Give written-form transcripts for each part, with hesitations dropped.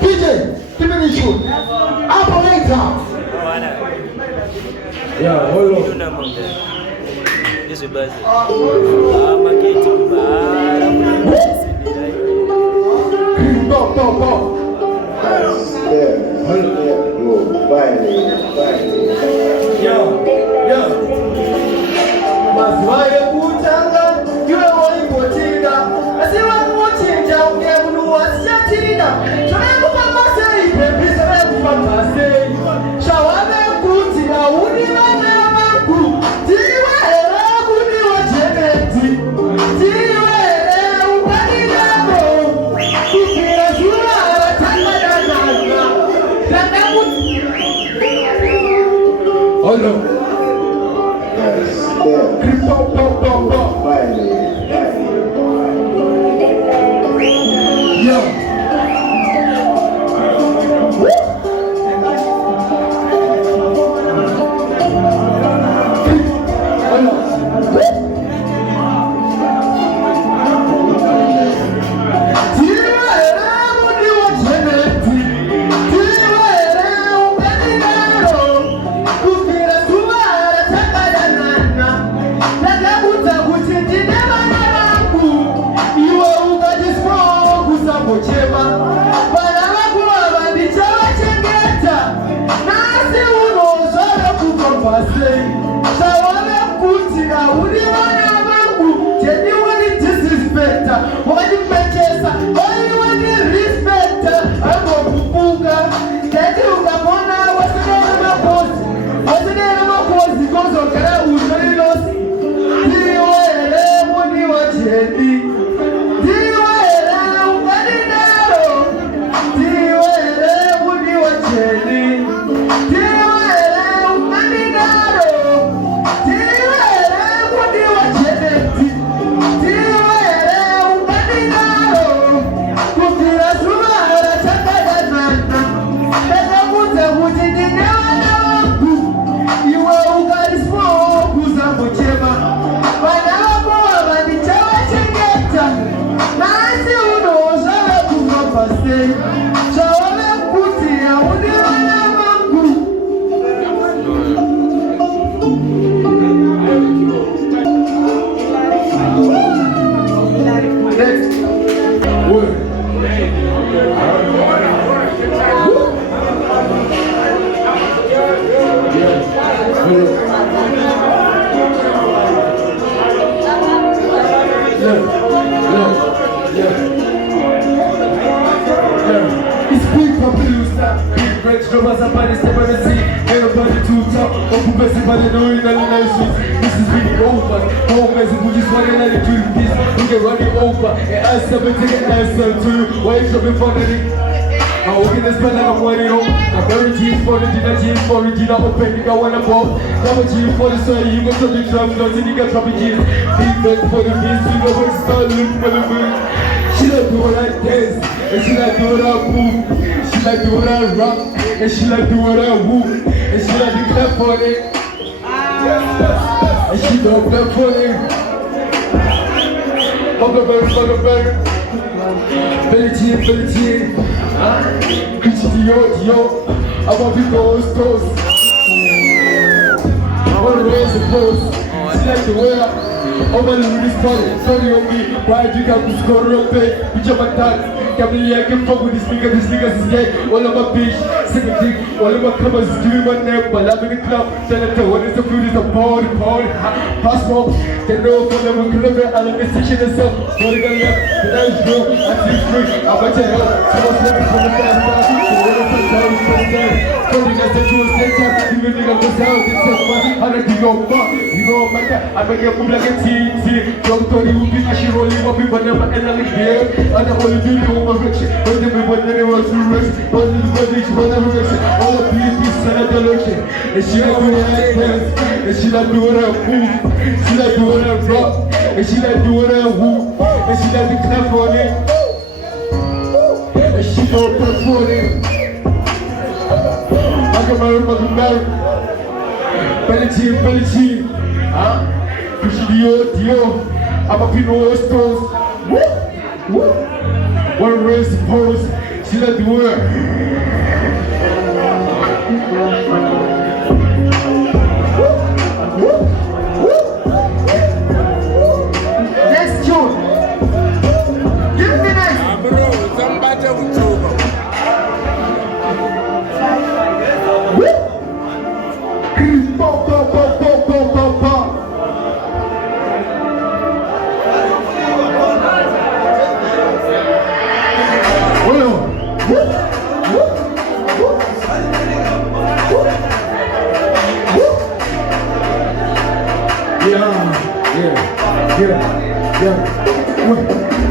DJ, give me the shoot. Operator. Yeah, hold on. This is buzz. Maziwaye kutanga iwe woimbotinda asi wakuchinja ungemunhu wasichatinda zvavekufambasei pepisa vekufambasei zvawave kuti hauni vana vangu tiwe here kuniwo jeneti tiwe here ungadinako kubvira zuva ratangadanana takakuti She like the way I dance, and she like the way I move. She like the way I rock, and she like the way I whoop. And she like to clap for it, and she don't clap for it. Fuck a baby, Billie Jean, Gucci Dior, I want to go toast. I want to raise the post. She like the way I over the release party, sorry on me. Why do you have to score real big? With your attack, can't believe I can fuck with this nigga is gay. All of my bitch, second dick, all of my covers is giving my name, but I'm in the club. Tell them to what is the food is a party, passport. They know for them, we could have been out of the station itself. So they got left, but that is real, I feel free. I'm about to help, so I'm slipping from the fast bar. So what I'm saying, down, so you guys said you was dead time, even nigga was out, they said, how did you go, fuck? You know, my God, I make you move like a TNT. Doctor, you will be actually rolling up, but never end up here. And I'm only doing all my rich, but then we went and it was too rich. But it's rich, but I'm rich. All the people said at the lotion. And she like doing her dance, and she like doing her move. She like doing her rock, and she like doing her whoop. And she like to clap on it, and she don't clap on it. Fucking Mary, Billie Jean, Gucci Dior, I'm a Pinot Stores. One raise the pose, she Chila the world. Next tune. Give me next. Bro, somebody with Zuva.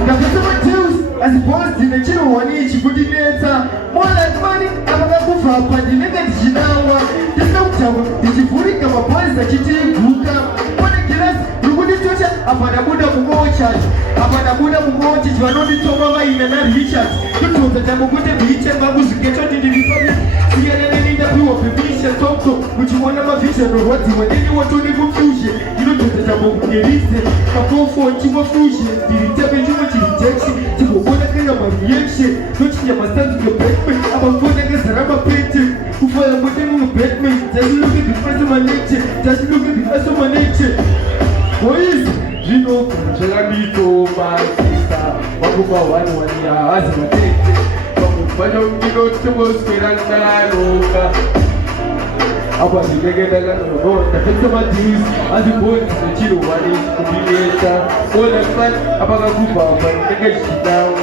Ndakasema Deus asiposti nechino wanichi kudinetsa mwalatmani apakakufa apa ndinenge ndichinawa ndisina kutawa ndichivhurika mabhoizi achitiiguka pane girasi rikunditocha apa ndabuda mumochacho apa ndabuda mumochachi vanonditoma vaina naRichard totonza tangu kuti ndichemba kuzviketo ndindivifami siyana nenindapiwa permission soko muchiona mavhizhano rwadziwa neniwotoni kufushe ndinotonza tangu kungerise kapofo chimwe fushe ndiritepe chimwe chirijeksi chigobona kanga mareaction nochinja mastanzi ngebatman abafona ngezara mapete kufaya motemo ngebatman just look at the personality just look at the personality boys Zvino zvakanditoma sisa vakupa wani hazi matete vakufanya ndinotomoswera naroka apa ndinenge ndakapedza madhisi azibonzi chiro wani kundinetsa ona fani apakakubva apa ndinenge chichinawo